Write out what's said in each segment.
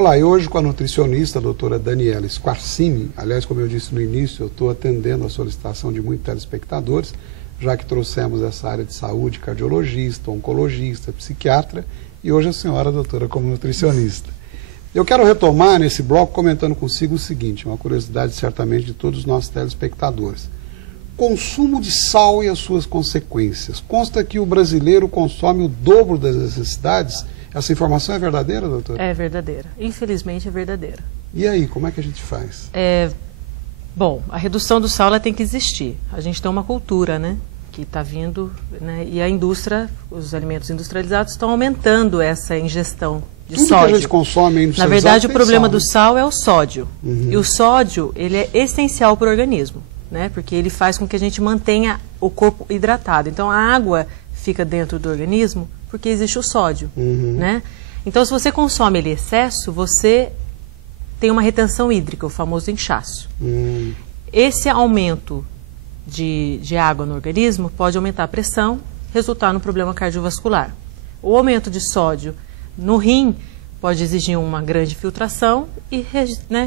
Olá, e hoje com a nutricionista, a doutora Daniela Squarcini. Aliás, como eu disse no início, eu estou atendendo a solicitação de muitos telespectadores, já que trouxemos essa área de saúde, cardiologista, oncologista, psiquiatra, e hoje a senhora, doutora, como nutricionista. Eu quero retomar nesse bloco comentando consigo o seguinte, uma curiosidade certamente de todos os nossos telespectadores. Consumo de sal e as suas consequências. Consta que o brasileiro consome o dobro das necessidades. Essa informação é verdadeira, doutora? É verdadeira. Infelizmente é verdadeira. E aí, como é que a gente faz? Bom, a redução do sal ela tem que existir. A gente tem uma cultura, né, que está vindo, né, e a indústria, os alimentos industrializados estão aumentando essa ingestão de Tudo sódio. Que a gente consome Na verdade, o problema sal, do sal é o sódio. Uhum. E o sódio, ele é essencial para o organismo, né, porque ele faz com que a gente mantenha o corpo hidratado. Então, a água fica dentro do organismo porque existe o sódio, né? Então, se você consome ele em excesso, você tem uma retenção hídrica, o famoso inchaço. Esse aumento de água no organismo pode aumentar a pressão, resultar no problema cardiovascular. O aumento de sódio no rim pode exigir uma grande filtração e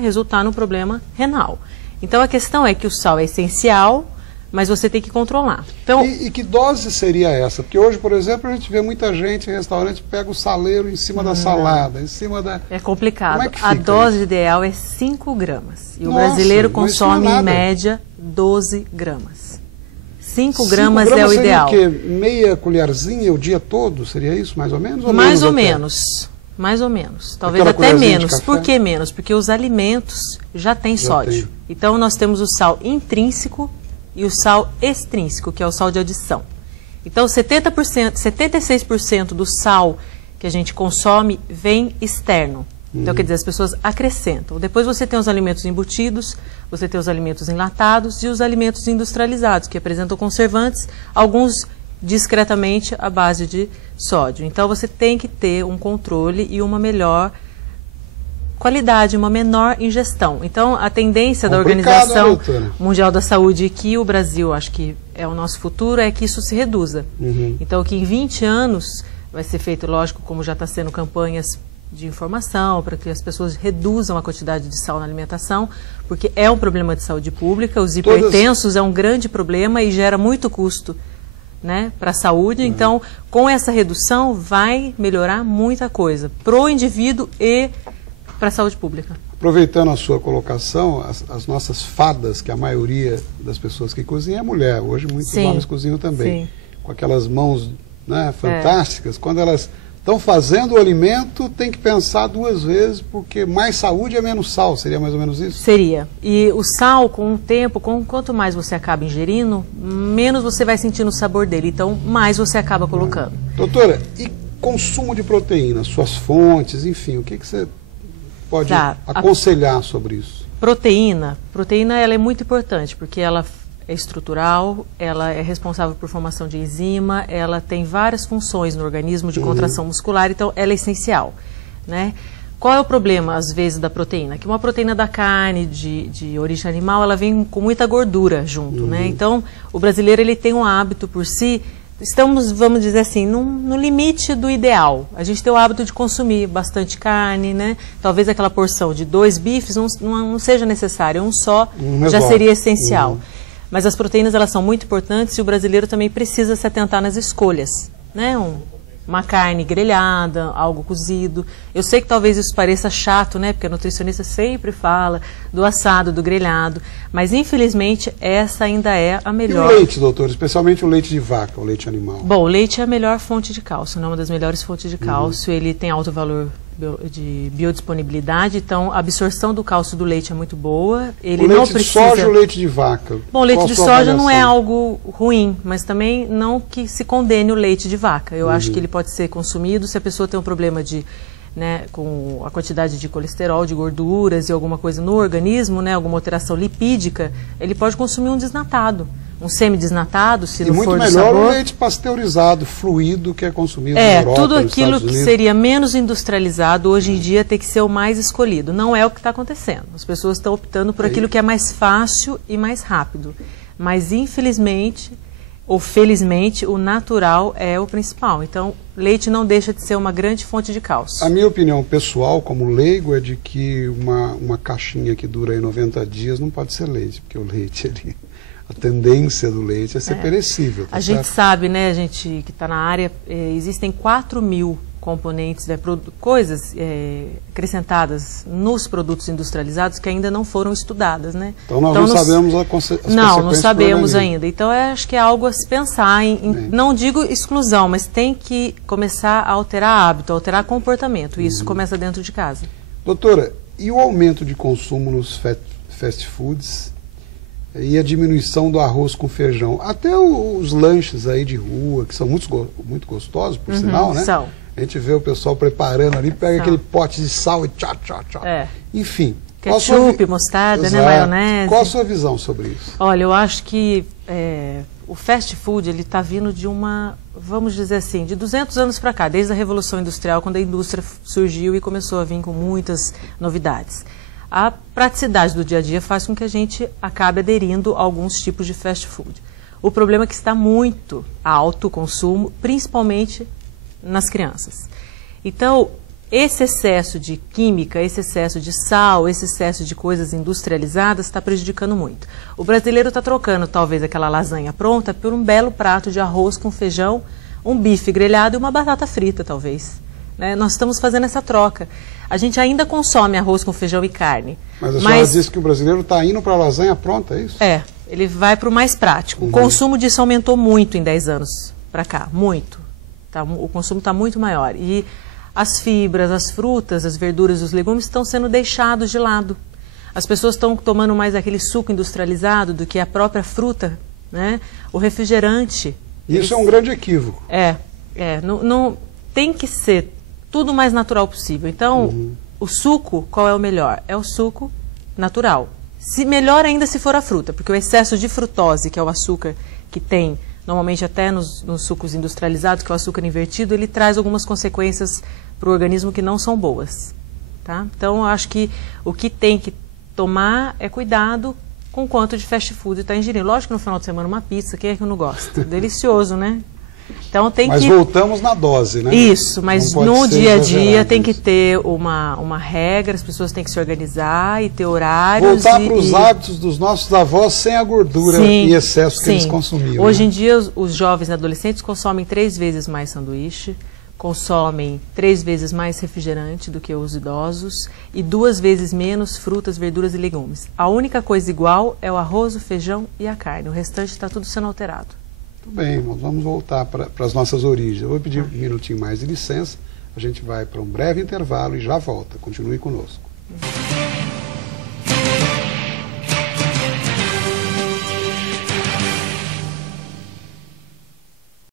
resultar no problema renal. Então, a questão é que o sal é essencial, mas você tem que controlar. Então, e que dose seria essa? Porque hoje, por exemplo, a gente vê muita gente em restaurante pega o saleiro em cima da salada, em cima da... É complicado. Como é que fica a dose isso? ideal é 5 gramas. E Nossa, o brasileiro mas isso não é consome, em nada. média, 12 gramas. 5 5 gramas é o seria ideal. O quê? Meia colherzinha o dia todo? Seria isso, mais ou menos? Mais ou até? menos. Mais ou menos. Talvez Aquela até colherzinha de menos. café? Por que menos? Porque os alimentos já têm sódio. tem. Então, nós temos o sal intrínseco e o sal extrínseco, que é o sal de adição. Então, 76% do sal que a gente consome vem externo. Então, quer dizer, as pessoas acrescentam. Depois você tem os alimentos embutidos, você tem os alimentos enlatados e os alimentos industrializados, que apresentam conservantes, alguns discretamente à base de sódio. Então, você tem que ter um controle e uma melhor qualidade, uma menor ingestão. Então, a tendência da Organização Mundial da Saúde, que o Brasil, acho que é o nosso futuro, é que isso se reduza. Então, que em 20 anos vai ser feito, lógico, como já está sendo campanhas de informação, para que as pessoas reduzam a quantidade de sal na alimentação, porque é um problema de saúde pública, os hipertensos é um grande problema e gera muito custo, né, para a saúde. Então, com essa redução, vai melhorar muita coisa para o indivíduo e para a saúde pública. Aproveitando a sua colocação, as nossas fadas, que a maioria das pessoas que cozinham é mulher, hoje muitos homens cozinham também, com aquelas mãos, né, fantásticas, quando elas estão fazendo o alimento, tem que pensar 2 vezes, porque mais saúde é menos sal, seria mais ou menos isso? Seria. E o sal, com o tempo, quanto mais você acaba ingerindo, menos você vai sentindo o sabor dele, então mais você acaba colocando. Doutora, e consumo de proteína, suas fontes, enfim, o que você pode aconselhar sobre isso? Proteína ela é muito importante, porque ela é estrutural, ela é responsável por formação de enzima, ela tem várias funções no organismo de contração muscular, então ela é essencial, né? Qual é o problema, às vezes, da proteína? Que uma proteína da carne, de origem animal, ela vem com muita gordura junto, né? Então, o brasileiro, ele tem um hábito por si, estamos, vamos dizer assim, no limite do ideal. A gente tem o hábito de consumir bastante carne, né? Talvez aquela porção de 2 bifes não seja necessária, um só já seria essencial. Mas as proteínas, elas são muito importantes e o brasileiro também precisa se atentar nas escolhas, né? Uma carne grelhada, algo cozido. Eu sei que talvez isso pareça chato, né? Porque a nutricionista sempre fala do assado, do grelhado, mas infelizmente essa ainda é a melhor. E o leite, doutor? Especialmente o leite de vaca, o leite animal. Bom, o leite é a melhor fonte de cálcio, né? Uma das melhores fontes de cálcio. Ele tem alto valor de biodisponibilidade, então a absorção do cálcio do leite é muito boa. Ele o leite não precisa... de soja ou leite de vaca? Bom, o leite de soja não é algo ruim, mas também não que se condene o leite de vaca. Eu acho que ele pode ser consumido se a pessoa tem um problema de, né, com a quantidade de colesterol, de gorduras e alguma coisa no organismo, né, alguma alteração lipídica, ele pode consumir um desnatado. Um semi-desnatado, se não for de sabor. E muito melhor o leite pasteurizado, fluido, que é consumido na Europa, tudo aquilo que seria menos industrializado, hoje em dia tem que ser o mais escolhido. Não é o que está acontecendo. As pessoas estão optando por aquilo que é mais fácil e mais rápido. Mas, infelizmente, ou felizmente, o natural é o principal. Então, leite não deixa de ser uma grande fonte de cálcio. A minha opinião pessoal, como leigo, é de que uma caixinha que dura aí 90 dias não pode ser leite, porque o leite, a tendência do leite é ser perecível. Tá a certo? gente sabe, né, a gente que está na área, existem 4.000 componentes, coisas acrescentadas nos produtos industrializados que ainda não foram estudadas, né? Então nós não sabemos as consequências. Não sabemos ainda. Então acho que é algo a se pensar em não digo exclusão, mas tem que começar a alterar hábito, a alterar comportamento. E isso começa dentro de casa. Doutora, e o aumento de consumo nos fast foods e a diminuição do arroz com feijão? Até os lanches aí de rua, que são muito gostosos, por sinal, né? São. A gente vê o pessoal preparando ali, pega aquele pote de sal e tchá. Enfim. Ketchup, mostarda, né, maionese. Qual a sua visão sobre isso? Olha, eu acho que o fast food ele está vindo de vamos dizer assim, de 200 anos para cá, desde a Revolução Industrial, quando a indústria surgiu e começou a vir com muitas novidades. A praticidade do dia a dia faz com que a gente acabe aderindo a alguns tipos de fast food. O problema é que está muito alto o consumo, principalmente nas crianças. Então, esse excesso de química, esse excesso de sal, esse excesso de coisas industrializadas está prejudicando muito. O brasileiro está trocando talvez aquela lasanha pronta por um belo prato de arroz com feijão, um bife grelhado e uma batata frita, talvez. Né? Nós estamos fazendo essa troca. A gente ainda consome arroz com feijão e carne. Mas a senhora disse que o brasileiro está indo para a lasanha pronta, é isso? Ele vai para o mais prático. O consumo disso aumentou muito em 10 anos para cá, muito. O consumo está muito maior. E as fibras, as frutas, as verduras, os legumes estão sendo deixados de lado. As pessoas estão tomando mais aquele suco industrializado do que a própria fruta, né? O refrigerante. Isso é um grande equívoco. Não tem que ser tudo o mais natural possível. Então, o suco, qual é o melhor? É o suco natural. Melhor ainda se for a fruta, porque o excesso de frutose, que é o açúcar que tem normalmente até nos sucos industrializados, que é o açúcar invertido, ele traz algumas consequências para o organismo que não são boas. Tá? Então, eu acho que o que tem que tomar é cuidado com quanto de fast food está ingerindo. Lógico que no final de semana uma pizza, quem é que não gosta? Delicioso, né? Então, mas voltamos na dose, né? Isso, mas no dia a dia tem que ter uma regra, as pessoas têm que se organizar e ter horários. Voltar para os hábitos dos nossos avós sem a gordura e excesso que eles consumiam. Hoje em dia, os jovens e adolescentes consomem 3 vezes mais sanduíche, consomem 3 vezes mais refrigerante do que os idosos e 2 vezes menos frutas, verduras e legumes. A única coisa igual é o arroz, o feijão e a carne. O restante está tudo sendo alterado. Muito bem, nós vamos voltar para as nossas origens. Eu vou pedir um minutinho mais de licença, a gente vai para um breve intervalo e já volta. Continue conosco.